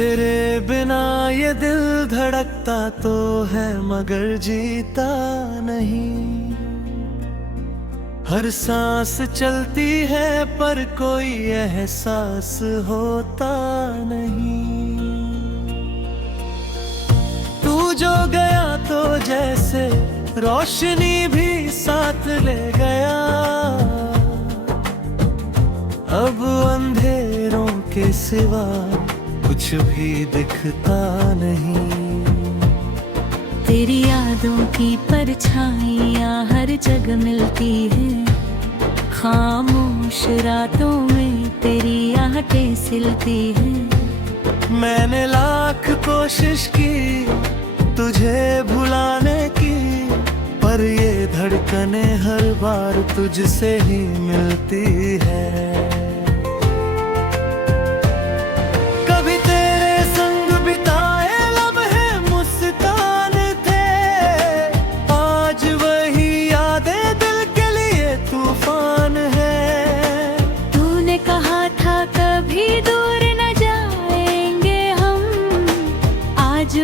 तेरे बिना ये दिल धड़कता तो है मगर जीता नहीं। हर सांस चलती है पर कोई एहसास होता नहीं। तू जो गया तो जैसे रोशनी भी साथ ले गया। अब अंधेरों के सिवा कुछ भी दिखता नहीं। तेरी यादों की परछाइयाँ हर जगह मिलती है। खामोश रातों में तेरी आहटें सिलती है। मैंने लाख कोशिश की तुझे भुलाने की, पर ये धड़कने हर बार तुझसे ही मिलती है।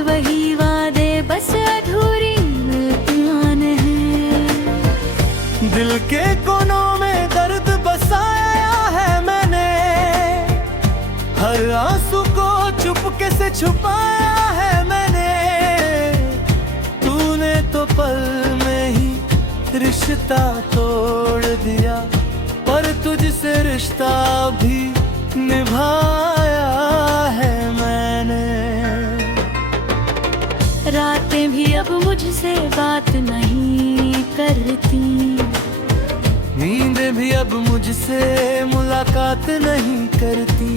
वही वादे बस अधूरी मिलतान है। दिल के कोनों में दर्द बसाया है मैंने। हर आंसू को चुपके से छुपाया है मैंने। तूने तो पल में ही रिश्ता तोड़ दिया, पर तुझसे रिश्ता भी निभाया है मैंने। रातें भी अब मुझसे बात नहीं करती। नींदें भी अब मुझसे मुलाकात नहीं करती।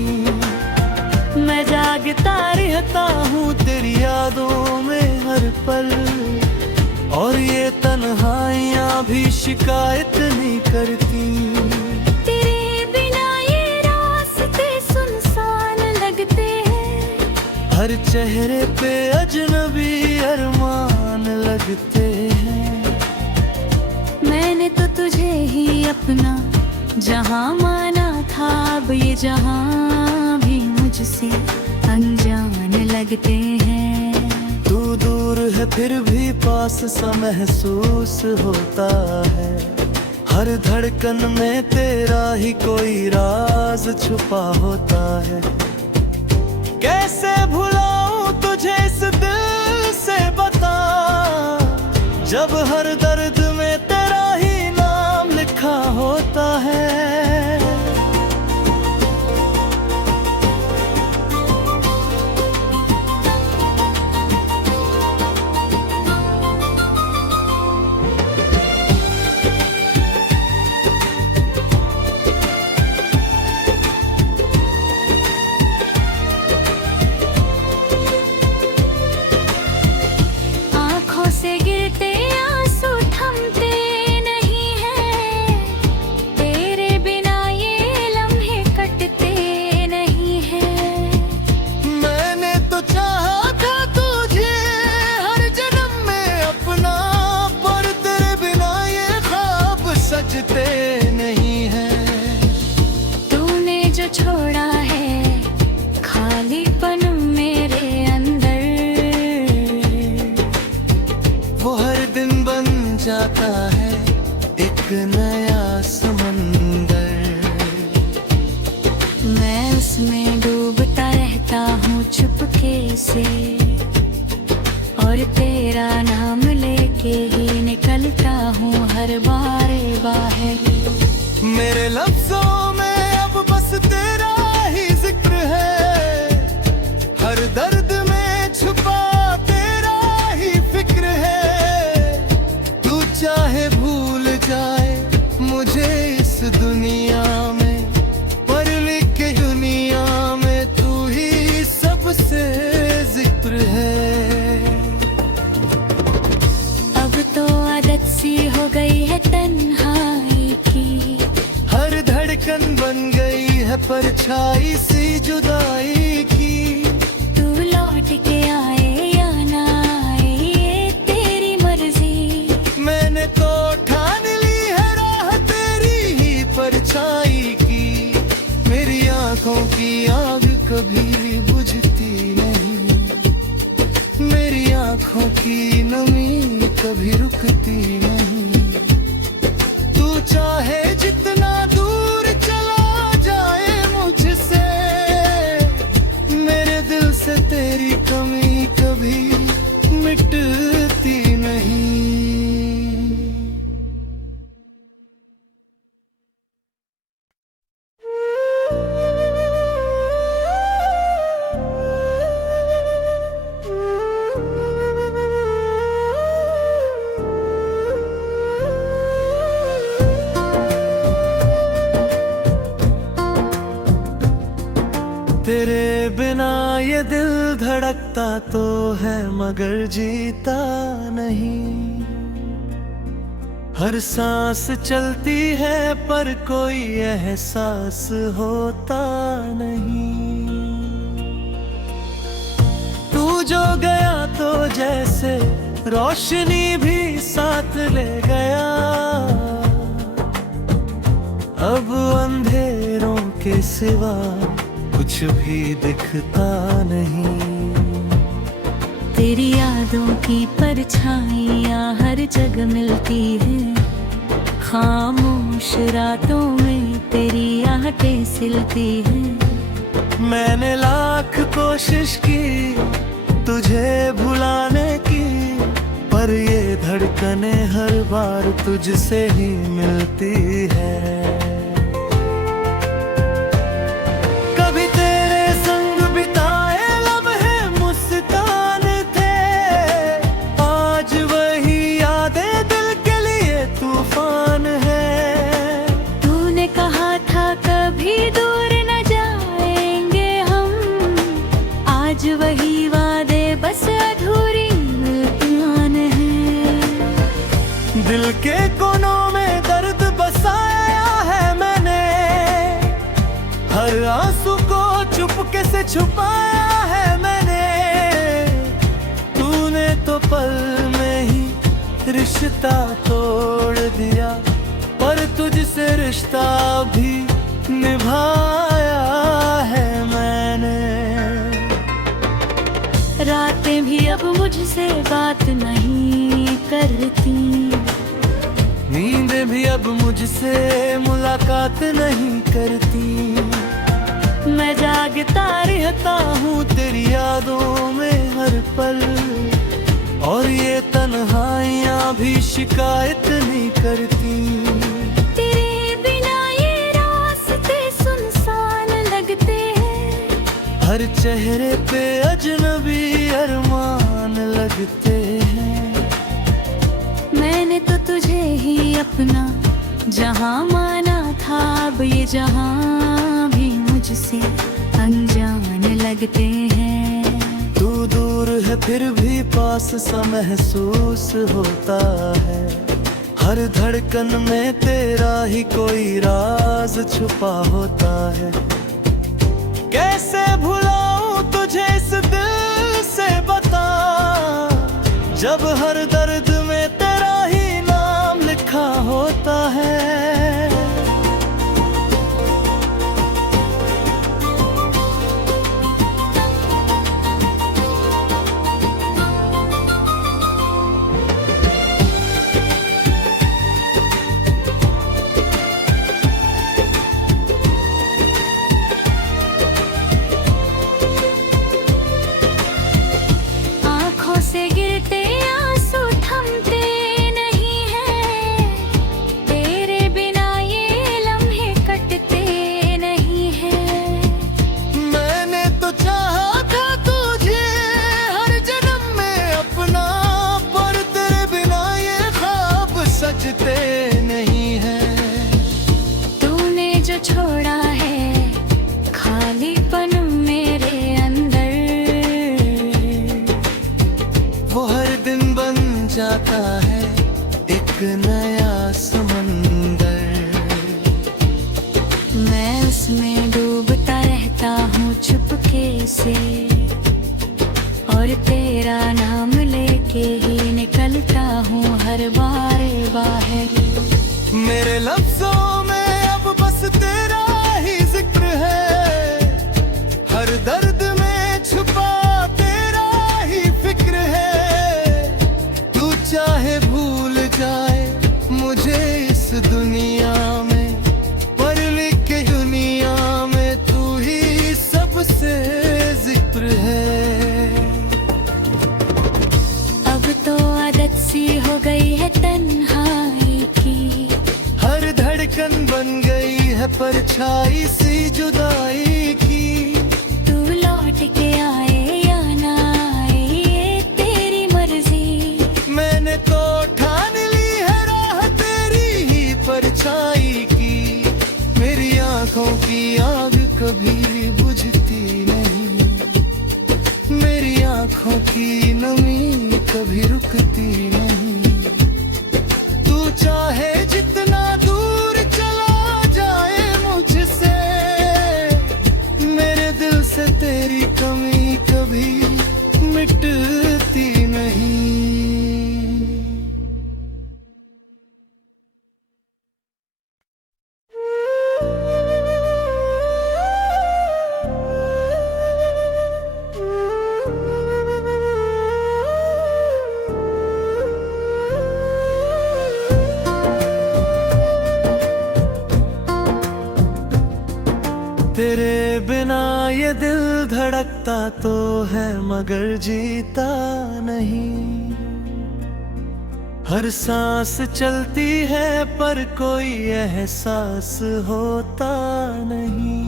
मैं जागता रहता हूँ तेरी यादों में हर पल, और ये तन्हाइयाँ भी शिकायत नहीं करती। तेरे बिना ये रास्ते सुनसान लगते हैं। हर चेहरे पे अजनबी अरमान लगते हैं। मैंने तो तुझे ही अपना जहां माना था। अब ये जहां भी मुझसे अनजान लगते हैं। तू दूर है फिर भी पास सा महसूस होता है। हर धड़कन में तेरा ही कोई राज छुपा होता है। कैसे भुलाऊं तुझे इस दिल से बता, जब हर दर्द में तेरा ही नाम लिखा होता है। से गिरते आंसू थमते नहीं हैं। तेरे बिना ये लम्हे कटते नहीं हैं। मैंने तो चाहा था तुझे हर जन्म में अपना, पर तेरे बिना ये ख्वाब सजते नहीं हैं। तूने जो छोड़ा है खालीपन मेरे अंदर, वो हर दिन बन जाता है एक नया समंदर। मैं उसमें डूबता रहता हूँ चुपके से, और तेरा नाम लेके ही निकलता हूँ हर बार बाहर। मेरे लफ्जों में अब बस तेरा ही जिक्र है। हर दर्द में छुपा तेरा ही फिक्र है। तू चाहे भूल जाए मुझे इस दुनिया में, पर लिख दुनिया में तू ही सबसे जिक्र है। अब तो आदत सी हो गई है तन्हाई की। हर धड़कन बन गई है परछाई सी जुदाई की। तू लौट के आए या ना आए ये तेरी मर्जी। मैंने तो ठान ली है राह तेरी ही परछाई की। मेरी आंखों की आग कभी बुझती की नमी कभी रुकती नहीं। तू चाहे जितना दूर चला जाए मुझसे, मेरे दिल से तेरी कमी कभी मिटती नहीं। तेरे बिना ये दिल धड़कता तो है मगर जीता नहीं। हर सांस चलती है पर कोई एहसास होता नहीं। तू जो गया तो जैसे रोशनी भी साथ ले गया, अब अंधेरों के सिवा कुछ भी दिखता नहीं। तेरी यादों की परछाइयाँ हर जगह मिलती है, खामोश रातों में तेरी आहटें सिलती है। मैंने लाख कोशिश की तुझे भुलाने की, पर ये धड़कने हर बार तुझसे ही मिलती है। वही वादे बस अधूरी मिलती है। दिल के कोनों में दर्द बसाया है मैंने, हर आंसू को चुपके से छुपाया है मैंने। तूने तो पल में ही रिश्ता तोड़ दिया, पर तुझसे रिश्ता भी निभाया है मैंने। रातें भी अब मुझसे बात नहीं करती, नींदें भी अब मुझसे मुलाकात नहीं करती। मैं जागता रहता हूँ तेरी यादों में हर पल, और ये तन्हाइयाँ भी शिकायत नहीं करती। तेरे बिना ये रास्ते सुनसान लगते हैं, हर चेहरे पे अजनबी अरमान लगते हैं। मैंने तो तुझे ही अपना जहां माना था, अब ये जहां भी मुझसे अनजान लगते हैं। तू दूर है फिर भी पास सा महसूस होता है, हर धड़कन में तेरा ही कोई राज छुपा होता है। कैसे भुलाऊं तुझे इस दिल से बता, जब हर दर्द में तेरा ही नाम लिखा होता है। से गिरते आंसू थमते नहीं हैं, तेरे बिना ये लम्हे कटते नहीं हैं। मैंने तो चाहा था तुझे हर जन्म में अपना, पर तेरे बिना ये ख्वाब सजते नहीं हैं। तूने जो छोड़ा है खालीपन मेरे अंदर, वो हर दिन बन जाता है एक नया समंदर। मैं उसमें डूबता रहता हूँ चुपके से, और तेरा नाम लेके ही निकलता हूँ हर बार बाहर। मेरे लफ्जों में अब बस तेरा ही जिक्र है, हर दर्द में छुपा तेरा ही फिक्र है। परछाई सी जुदाई की। तू लौट के आए या ना आए ये तेरी मर्जी। मैंने तो ठान ली है राह तेरी ही परछाई की। मेरी आंखों की आग कभी बुझती नहीं, मेरी आंखों की नमी कभी रुकती नहीं। तू चाहे जितना दूर चला जाए मुझसे, मेरे दिल से तेरी कमी कभी मिटती नहीं। तेरे बिना ये दिल धड़कता तो है मगर जीता नहीं। हर सांस चलती है पर कोई एहसास होता नहीं।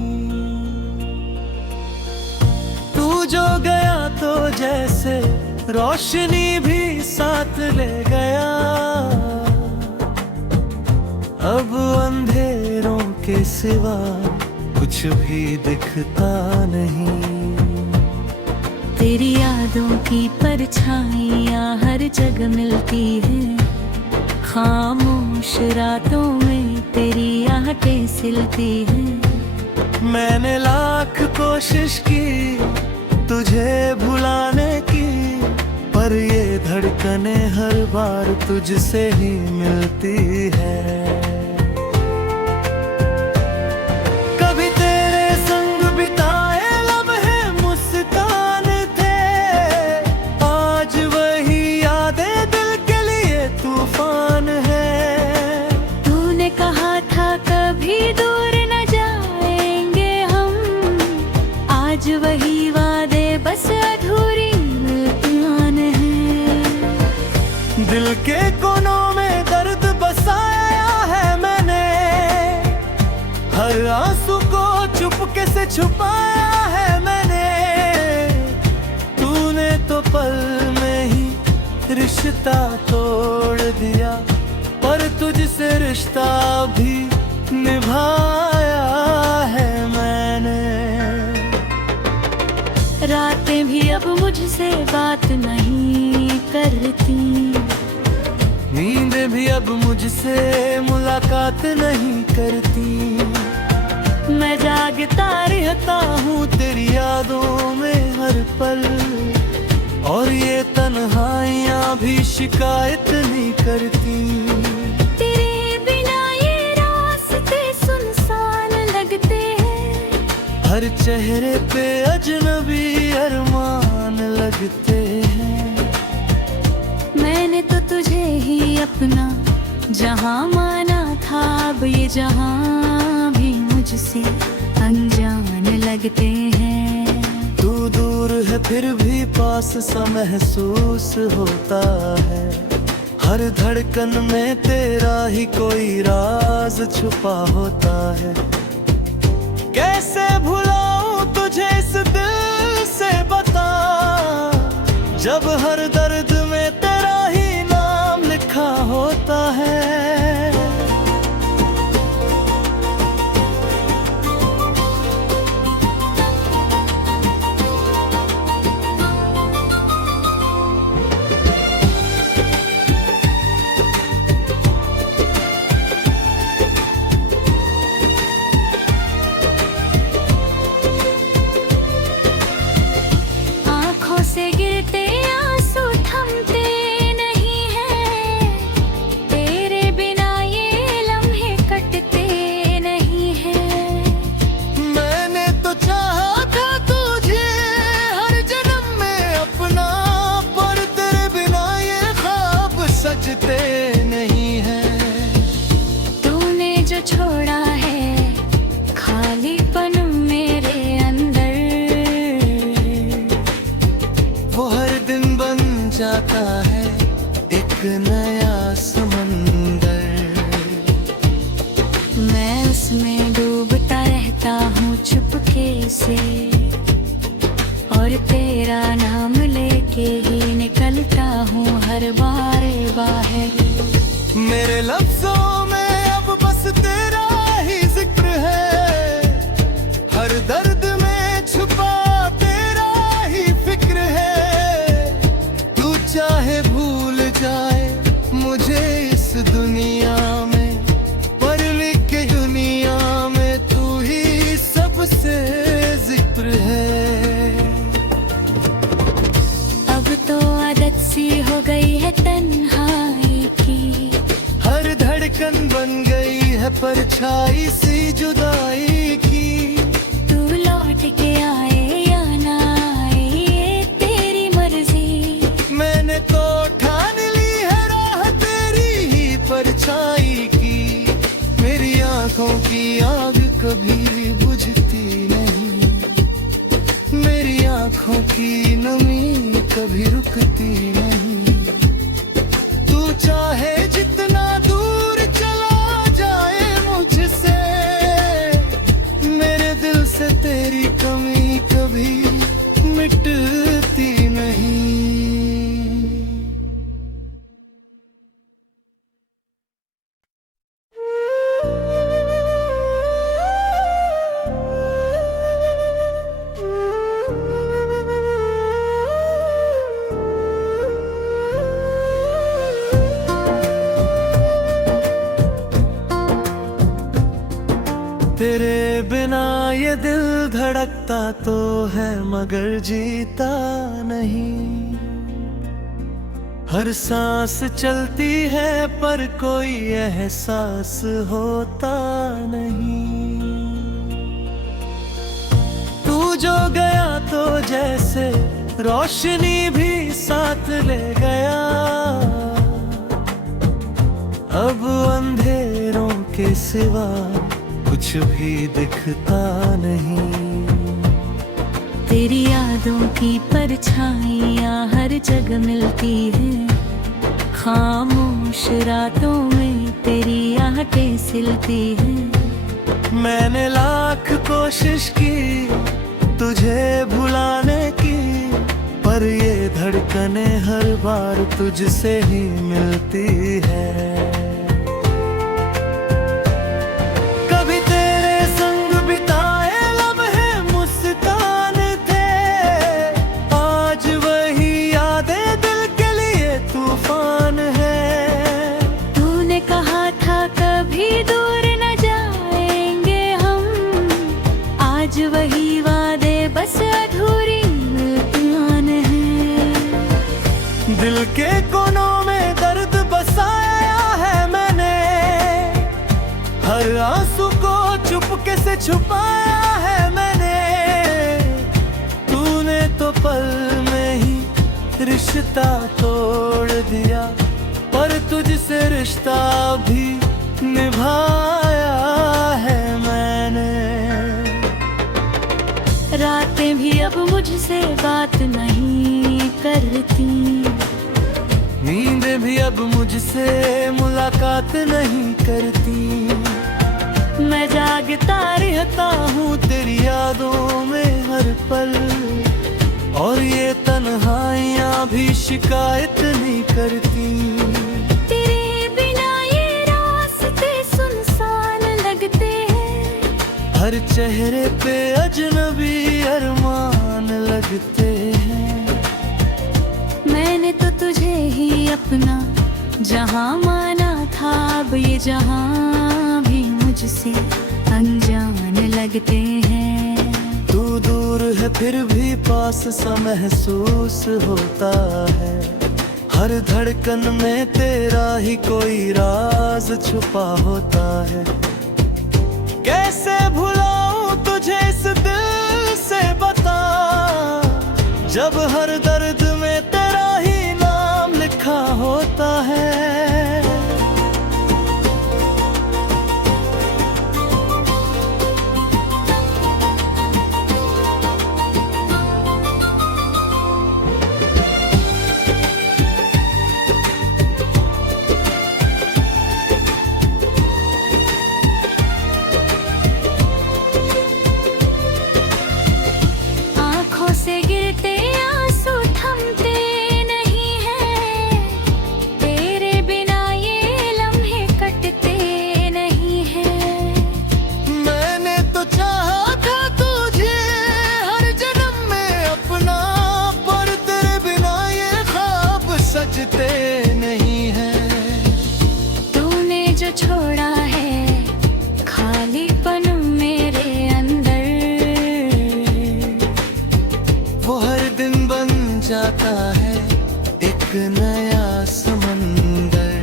तू जो गया तो जैसे रोशनी भी साथ ले गया। अब अंधेरों के सिवा कुछ भी दिखता नहीं। तेरी यादों की परछाइयाँ हर जगह मिलती है। खामोश रातों में तेरी आहटें सिलती है। मैंने लाख कोशिश की तुझे भुलाने की, पर ये धड़कने हर बार तुझसे ही मिलती है। वही वादे बस अधूरी मिलन है। दिल के कोनों में दर्द बसाया है मैंने, हर आंसू को चुपके से छुपाया है मैंने। तूने तो पल में ही रिश्ता तोड़ दिया, पर तुझसे रिश्ता भी निभाया है मैंने। रातें भी अब मुझसे बात नहीं करती, नींद भी अब मुझसे मुलाकात नहीं करती। मैं जागता रहता हूँ तेरी यादों में हर पल, और ये तन्हाइयाँ भी शिकायत नहीं करती। तेरे बिना ये रास्ते सुनसान लगते हैं, हर चेहरे पे अजनबी अरमान लगते हैं। मैंने तो तुझे ही अपना जहां माना था, अब ये जहां भी मुझसे अनजान लगते हैं। तू दूर है फिर भी पास सा महसूस होता है। हर धड़कन में तेरा ही कोई राज छुपा होता है। कैसे भुलाऊं तुझे इस दिल से बता, जब हर दर्द में तेरा ही नाम लिखा होता है। से गिरते आंसू थमते नहीं हैं, तेरे बिना ये लम्हे कटते नहीं हैं। मैंने तो चाहा था तुझे हर जन्म में अपना, पर तेरे बिना ये ख्वाब सजते नहीं हैं। तूने जो छोड़ा है खालीपन मेरे अंदर, वो हर दिन बन जाता है एक नया समंदर। मैं उसमें डूब से, और तेरा नाम लेके ही निकलता हूँ हर बार बाहर। मेरे लफ्जों में अब बस तेरा ही जिक्र है, हर दर्द में छुपा तेरा ही फिक्र है। तू चाहे भूल जाए मुझे इस दुनिया में, पर लिख दुनिया में तू ही सबसे जिक्र है। अब तो आदत सी हो गई है तन्हाई की, हर धड़कन बन गई है परछाई सी जुदाई की। तू लौट के आए या ना आए ये तेरी मर्जी। मैंने तो ठान ली है राह तेरी ही परछाई की। मेरी आंखों की आग कभी बुझती नहीं, मेरी आंखों की नमी कभी रुकती नहीं। तू चाहे जितना दूर चला जाए मुझसे, मेरे दिल से तेरी कमी कभी मिटती नहीं। तेरे बिना ये दिल धड़कता तो है मगर जीता नहीं। हर सांस चलती है पर कोई एहसास होता नहीं। तू जो गया तो जैसे रोशनी भी साथ ले गया, अब अंधेरों के सिवा कुछ भी दिखता नहीं। तेरी यादों की परछाइयाँ हर जगह मिलती है, खामोश रातों में तेरी आहटें सिलती है। मैंने लाख कोशिश की तुझे भुलाने की, पर ये धड़कने हर बार तुझसे ही मिलती है। वही वादे बस अधूरी इम्तिहान है। दिल के कोनों में दर्द बसाया है मैंने, हर आंसू को चुपके से छुपाया है मैंने। तूने तो पल में ही रिश्ता तोड़ दिया, पर तुझसे रिश्ता भी निभाया है मैंने। रातें भी अब मुझसे बात नहीं करती, नींदें भी अब मुझसे मुलाकात नहीं करती। मैं जागता रहता हूँ तेरी यादों में हर पल, और ये तन्हाइयाँ भी शिकायत नहीं करती। तेरे बिना ये रास्ते सुनसान लगते हैं, हर चेहरे पे अजनबी अरमान लगते हैं। मैंने तो तुझे ही अपना जहां माना था, अब ये जहां भी मुझसे अनजान लगते हैं। तू दूर है फिर भी पास सा महसूस होता है, हर धड़कन में तेरा ही कोई राज छुपा होता है। कैसे भुलाऊं तुझे इस दिल से बता, जब हर दर्द में तेरा ही नाम लिखा होता है। जाता है एक नया समंदर।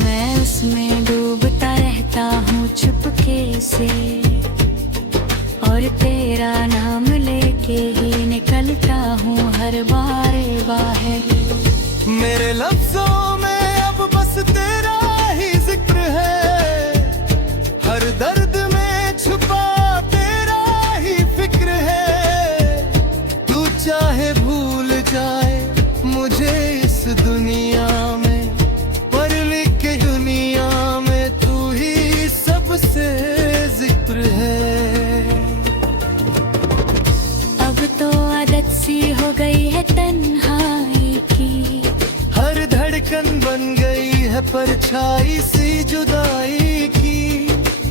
मैं उसमें डूबता रहता हूँ चुपके से, और तेरा नाम लेके ही निकलता हूँ हर बार बाहर। मेरे लफ्जों में अब बस तेरा ही जिक्र है, हर दर्द में छुपा तेरा ही फिक्र है। तू चाहे भूल जाए मुझे इस दुनिया में, पर लिख दुनिया में तू ही सबसे जिक्र है। अब तो आदत सी हो गई है तन्हाई की, हर धड़कन बन गई है परछाई सी जुदाई की।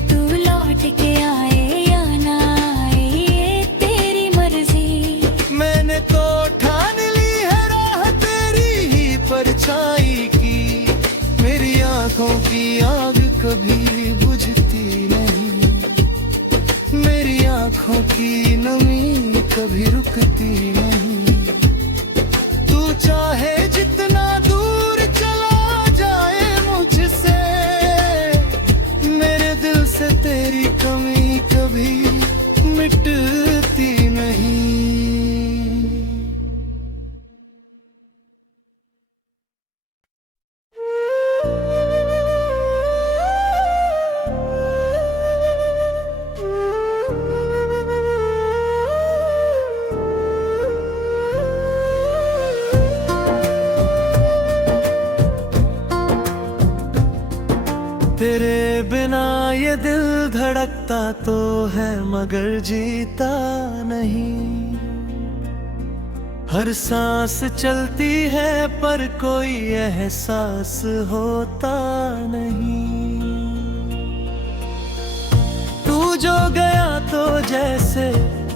तू लौट के आए या ना आए ये तेरी मर्जी। मैंने तो ठान ली है राह तेरी ही परछाई की। मेरी आंखों की आग कभी बुझती नहीं, मेरी आंखों की नमी कभी रुकती नहीं। तू चाहे जितना दूर चला जाए मुझसे, मेरे दिल से तेरी कमी कभी मिटती नहीं। तेरे बिना ये दिल धड़कता तो है मगर जीता नहीं। हर सांस चलती है पर कोई एहसास होता नहीं। तू जो गया तो जैसे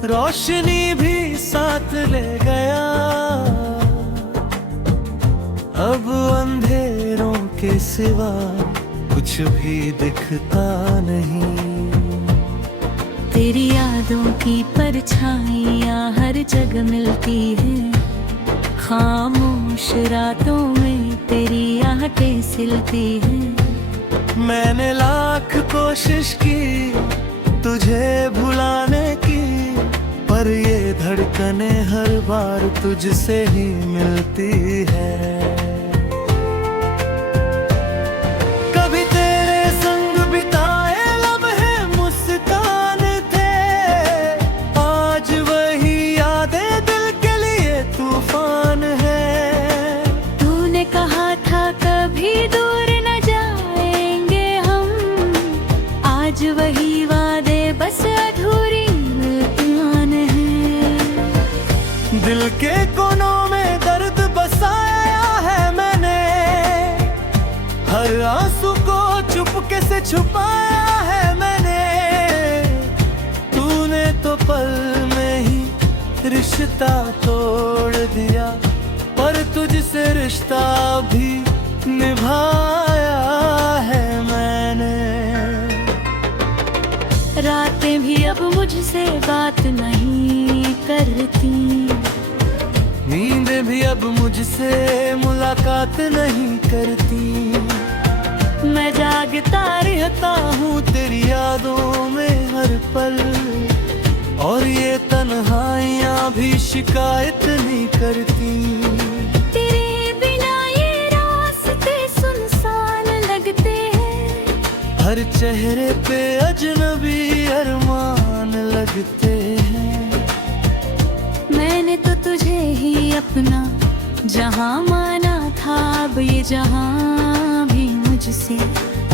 रोशनी भी साथ ले गया, अब अंधेरों के सिवा कुछ भी दिखता नहीं। तेरी यादों की परछाइयाँ हर जगह मिलती है, खामोश रातों में तेरी आहटें सिलती है। मैंने लाख कोशिश की तुझे भुलाने की, पर ये धड़कने हर बार तुझसे ही मिलती है। वही वादे बस अधूरी इम्तिहान है। दिल के कोनों में दर्द बसाया है मैंने, हर आंसू को चुपके से छुपाया है मैंने। तूने तो पल में ही रिश्ता तोड़ दिया, पर तुझसे रिश्ता भी निभाया है मैंने। रातें भी अब मुझसे बात नहीं करती, नींदें भी अब मुझसे मुलाकात नहीं करती। मैं जागता रहता हूँ तेरी यादों में हर पल, और ये तन्हाइयाँ भी शिकायत नहीं करती। तेरे बिना ये रास्ते सुनसान लगते हैं, हर चेहरे पे अजनबी अरमान लगते हैं। मैंने तो तुझे ही अपना जहां माना था, अब ये जहां भी मुझसे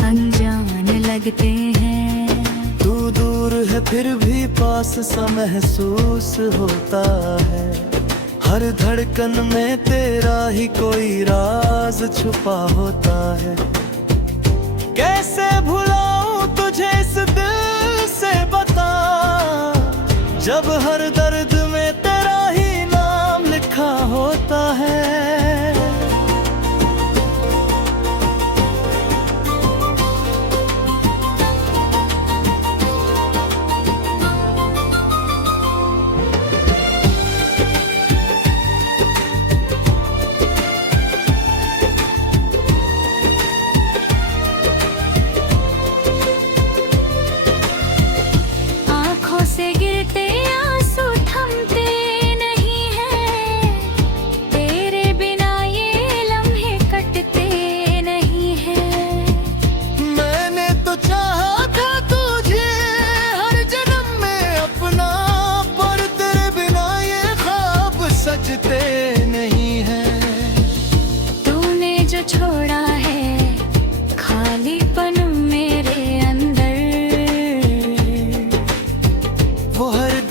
अनजान लगते हैं। तू दूर है फिर भी पास सा महसूस होता है, हर धड़कन में तेरा ही कोई राज छुपा होता है। कैसे भुलाऊं तुझे इस दिल से बता, जब हर दर्द में तेरा ही नाम लिखा होता है।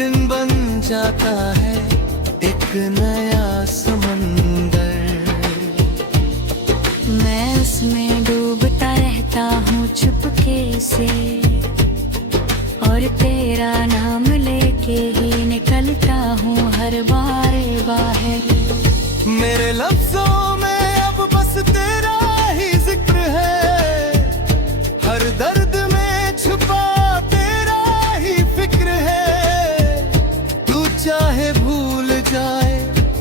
दिन बन जाता है एक नया समंदर। मैं उसमें डूबता रहता हूँ चुपके से, और तेरा नाम लेके ही निकलता हूँ हर बार बाहर। मेरे लफ्जों में अब बस तेरा ही जिक्र है, हर दर्द में छुपा तेरा ही फिक्र है। तू चाहे भूल जाए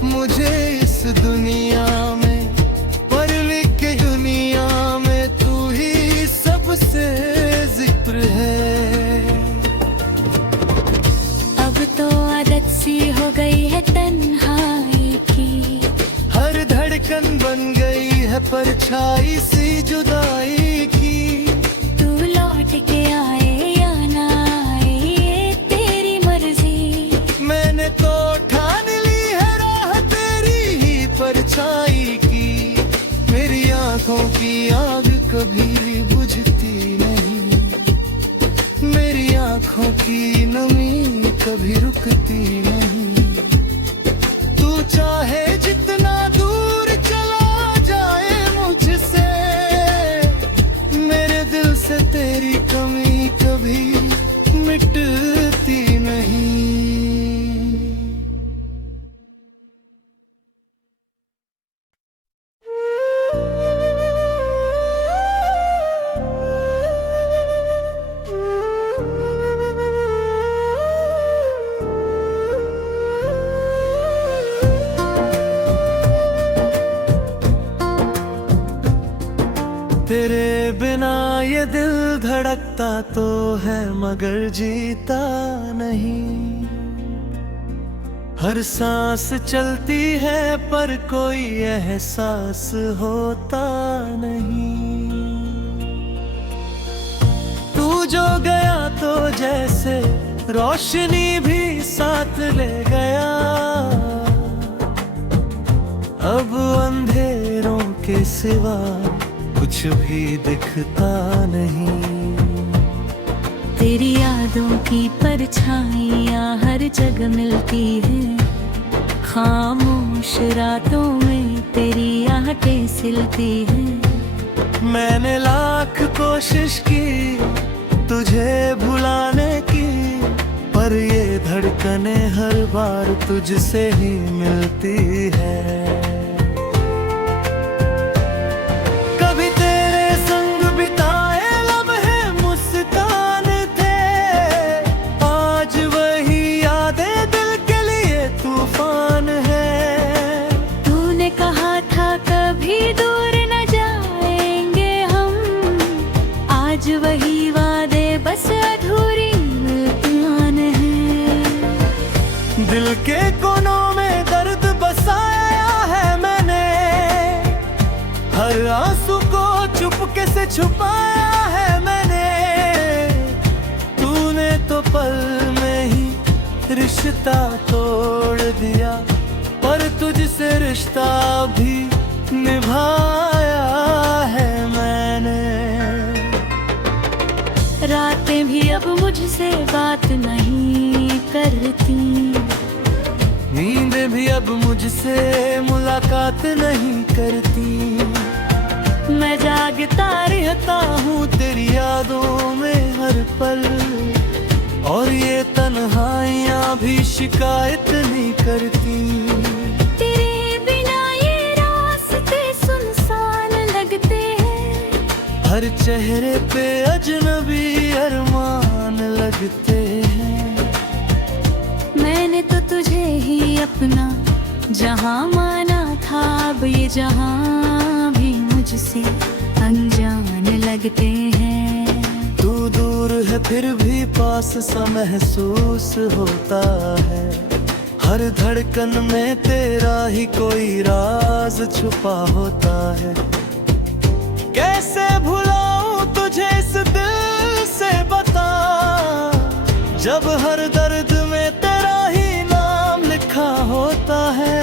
मुझे इस दुनिया में, पर लिख दुनिया में तू ही सबसे जिक्र है। अब तो आदत सी हो गई है तन्हाई की, हर धड़कन बन गई है परछाई सी जुदाई की। तू लौट के आए या ना आए ये तेरी मर्जी। मैंने तो ठान ली है राह तेरी ही परछाई की। मेरी आंखों की आग कभी बुझती नहीं, मेरी आंखों की नमी कभी रुकती नहीं। तू चाहे जितना दूर चला जाए मुझसे, मेरे दिल से तेरी कमी कभी मिटती नहीं। तेरे बिना ये दिल धड़कता तो है मगर जीता नहीं। हर सांस चलती है पर कोई एहसास होता नहीं। तू जो गया तो जैसे रोशनी भी साथ ले गया, अब अंधेरों के सिवा कुछ भी दिखता नहीं। तेरी यादों की परछाइयाँ हर जगह मिलती है, खामोश रातों में तेरी आहटें सिलती है। मैंने लाख कोशिश की तुझे भुलाने की, पर ये धड़कने हर बार तुझसे ही मिलती है। वही वादे बस अधूरी इम्तिहान है। दिल के कोनों में दर्द बसाया है मैंने, हर आंसू को चुपके से छुपाया है मैंने। तूने तो पल में ही रिश्ता तोड़ दिया, पर तुझसे रिश्ता भी निभाया है मैंने। रातें भी अब मुझसे बात नहीं करती, नींदें भी अब मुझसे मुलाकात नहीं करती। मैं जागता रहता हूँ तेरी यादों में हर पल, और ये तन्हाइयाँ भी शिकायत नहीं करती। तेरे बिना ये रास्ते सुनसान लगते हैं, हर चेहरे पे अजनबी अरमान लगते हैं। मैंने तो तुझे ही अपना जहां माना था, अब ये जहां भी मुझसे अनजान लगते हैं। तू दूर है फिर भी पास सा महसूस होता है, हर धड़कन में तेरा ही कोई राज छुपा होता है। कैसे भुलाऊं तुझे इस दिल से बता, जब हर दर्द में तेरा ही नाम लिखा होता है।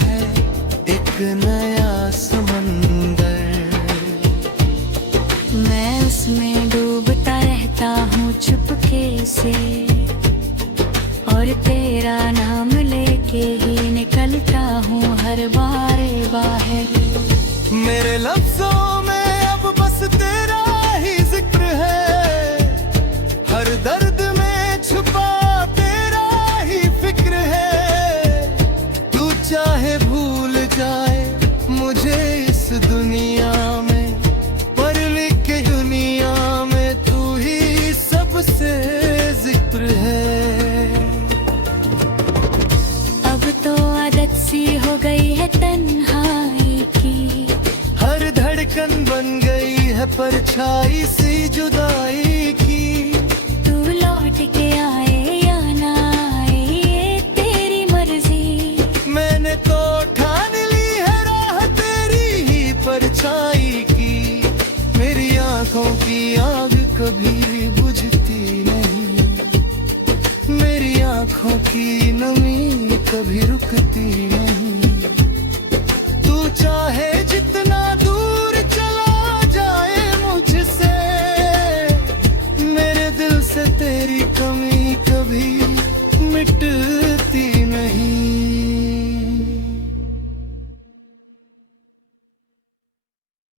है एक नया समंदर। मैं उसमें डूबता रहता हूँ चुपके से, और तेरा नाम लेके ही निकलता हूँ हर बार बाहर। मेरे लफ्जों में अब बस तेरा ही जिक्र है, हर दर्द में छुपा तेरा ही फिक्र है। तू चाहे भूल जाए मुझे इस दुनिया में, पर लिख के दुनिया में तू ही सबसे जिक्र है। अब तो आदत सी हो गई है तन्हाई की, हर धड़कन बन गई है परछाई सी जुदाई की। तू लौट के आए या ना आए ये तेरी मर्जी। मैंने तो ठान ली है राह तेरी ही परछाई की। मेरी आंखों की आग कभी बुझती नहीं, मेरी आंखों की नमी कभी रुकती नहीं।